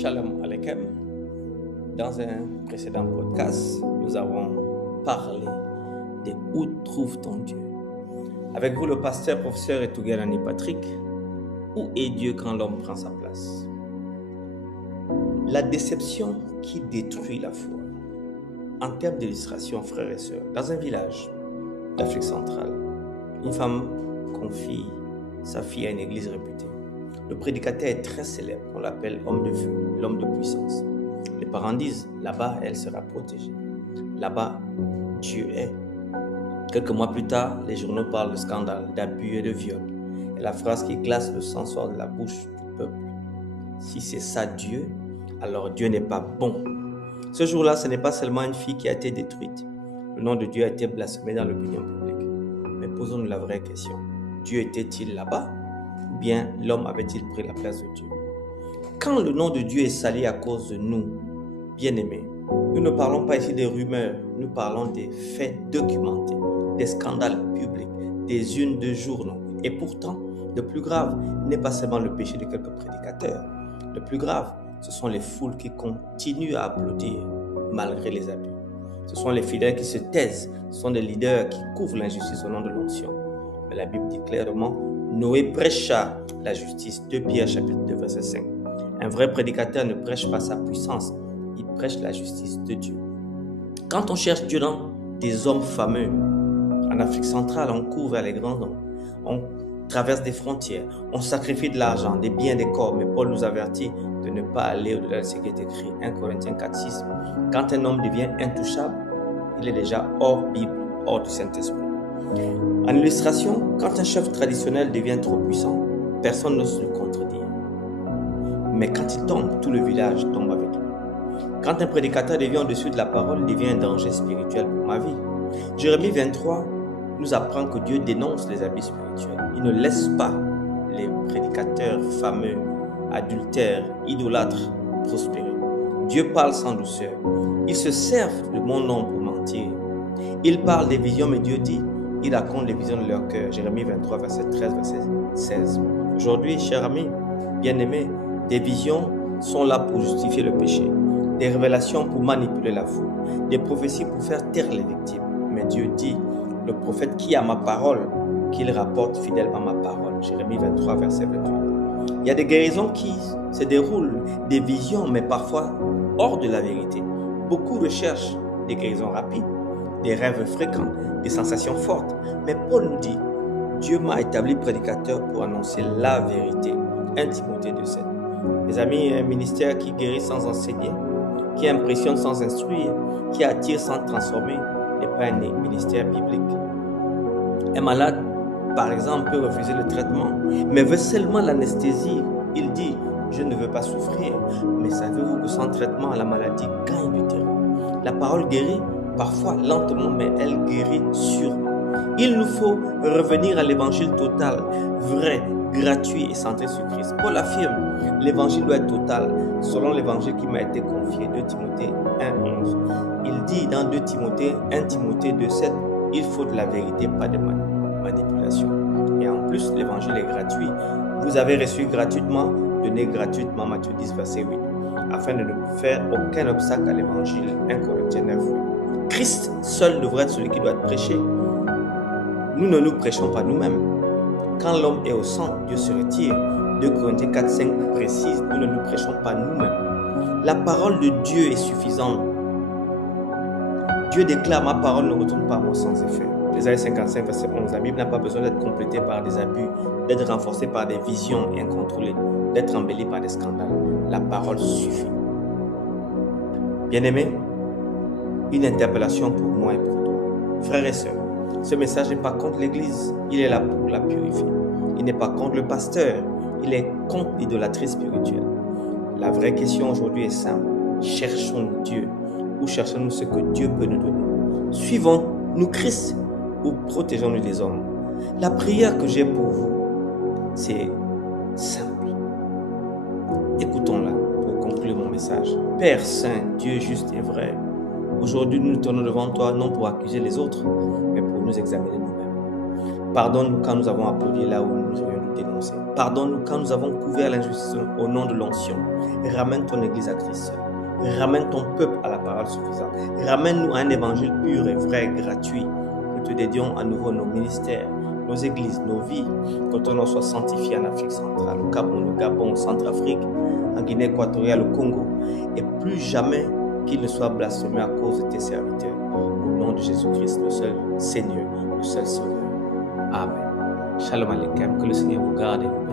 Shalom Aleichem. Dans un précédent podcast, nous avons parlé de où trouve ton Dieu. Avec vous, le pasteur, professeur Etouguelani Patrick. Où est Dieu quand l'homme prend sa place? La déception qui détruit la foi. En termes d'illustration, frères et sœurs, dans un village d'Afrique centrale, une femme confie sa fille à une église réputée. Le prédicateur est très célèbre, on l'appelle homme de feu, l'homme de puissance. Les parents disent, là-bas, elle sera protégée. Là-bas, Dieu est. Quelques mois plus tard, les journaux parlent de scandales, d'abus et de viols. Et la phrase qui glace le sang sort de la bouche du peuple. Si c'est ça Dieu, alors Dieu n'est pas bon. Ce jour-là, ce n'est pas seulement une fille qui a été détruite. Le nom de Dieu a été blasphémé dans l'opinion publique. Mais posons-nous la vraie question. Dieu était-il là-bas? Ou bien l'homme avait-il pris la place de Dieu? Quand le nom de Dieu est sali à cause de nous, bien-aimés, nous ne parlons pas ici des rumeurs, nous parlons des faits documentés, des scandales publics, des unes de journaux. Et pourtant, le plus grave n'est pas seulement le péché de quelques prédicateurs. Le plus grave, ce sont les foules qui continuent à applaudir malgré les abus. Ce sont les fidèles qui se taisent, ce sont des leaders qui couvrent l'injustice au nom de l'onction. Mais la Bible dit clairement, Noé prêcha la justice. 2 Pierre chapitre 2 verset 5. Un vrai prédicateur ne prêche pas sa puissance, il prêche la justice de Dieu. Quand on cherche Dieu dans des hommes fameux, en Afrique centrale, on court vers les grands noms. On traverse des frontières, on sacrifie de l'argent, des biens, des corps. Mais Paul nous avertit de ne pas aller au-delà de ce qui est écrit. 1 Corinthiens 4:6. Quand un homme devient intouchable, il est déjà hors Bible, hors du Saint-Esprit. En illustration, quand un chef traditionnel devient trop puissant, personne n'ose le contredire. Mais quand il tombe, tout le village tombe avec lui. Quand un prédicateur devient au-dessus de la parole, il devient un danger spirituel pour ma vie. Jérémie 23 nous apprend que Dieu dénonce les abus spirituels. Il ne laisse pas les prédicateurs fameux, adultères, idolâtres prospérer. Dieu parle sans douceur. Ils se servent de mon nom pour mentir. Ils parlent des visions, mais Dieu dit, il raconte les visions de leur cœur. Jérémie 23, verset 13, verset 16. Aujourd'hui, chers amis, bien-aimés, des visions sont là pour justifier le péché. Des révélations pour manipuler la foule. Des prophéties pour faire taire les victimes. Mais Dieu dit, le prophète qui a ma parole, qu'il rapporte fidèlement ma parole. Jérémie 23, verset 28. Il y a des guérisons qui se déroulent, des visions, mais parfois hors de la vérité. Beaucoup recherchent des guérisons rapides, des rêves fréquents, des sensations fortes. Mais Paul nous dit, Dieu m'a établi prédicateur pour annoncer la vérité. 1 Timothée 2:7. Mes amis, un ministère qui guérit sans enseigner, qui impressionne sans instruire, qui attire sans transformer, n'est pas un ministère biblique. Un malade, par exemple, peut refuser le traitement, mais veut seulement l'anesthésie. Il dit, je ne veux pas souffrir. Mais savez-vous que sans traitement, la maladie gagne du terrain. La parole guérit, parfois lentement, mais elle guérit sûrement. Il nous faut revenir à l'évangile total, vrai, gratuit et centré sur Christ. Paul affirme, l'évangile doit être total, selon l'évangile qui m'a été confié, 2 Timothée 1:11. Il dit dans 2 Timothée, 1 Timothée 2:7, il faut de la vérité, pas de manipulation. Et en plus, l'évangile est gratuit. Vous avez reçu gratuitement, donnez gratuitement, Matthieu 10, verset 8, afin de ne faire aucun obstacle à l'évangile, 1 Corinthiens 9:8. Christ seul devrait être celui qui doit être prêché. Nous ne nous prêchons pas nous-mêmes. Quand l'homme est au centre, Dieu se retire. 2 Corinthiens 4:5 précise, nous ne nous prêchons pas nous-mêmes. La parole de Dieu est suffisante. Dieu déclare, ma parole ne retourne pas à moi sans effet. Ésaïe 55, verset 11. La Bible n'a pas besoin d'être complétée par des abus, d'être renforcée par des visions incontrôlées, d'être embellie par des scandales. La parole suffit. Bien-aimés, une interpellation pour moi et pour toi. Frères et sœurs, ce message n'est pas contre l'Église, il est là pour la purifier. Il n'est pas contre le pasteur, il est contre l'idolâtrie spirituelle. La vraie question aujourd'hui est simple. Cherchons-nous Dieu ou cherchons-nous ce que Dieu peut nous donner? Suivons-nous Christ ou protégeons-nous des hommes? La prière que j'ai pour vous, c'est simple. Écoutons-la pour conclure mon message. Père Saint, Dieu juste et vrai, aujourd'hui nous nous tournons devant toi non pour accuser les autres, mais pour nous examiner nous-mêmes. Pardonne-nous quand nous avons applaudi là où nous aurions dû dénoncer. Pardonne-nous quand nous avons couvert l'injustice au nom de l'onction. Ramène ton Église à Christ. Ramène ton peuple à la parole suffisante. Ramène-nous à un évangile pur et vrai, gratuit. Nous te dédions à nouveau nos ministères, nos églises, nos vies, que ton nom soit sanctifié en Afrique centrale, au Cameroun, au Gabon, au Centrafrique, en Guinée équatoriale, au Congo, et plus jamais qu'il ne soit blasphémé à cause de tes serviteurs. Au nom de Jésus-Christ, le seul Seigneur, le seul Sauveur. Amen. Shalom Aleichem, que le Seigneur vous garde et vous bénisse.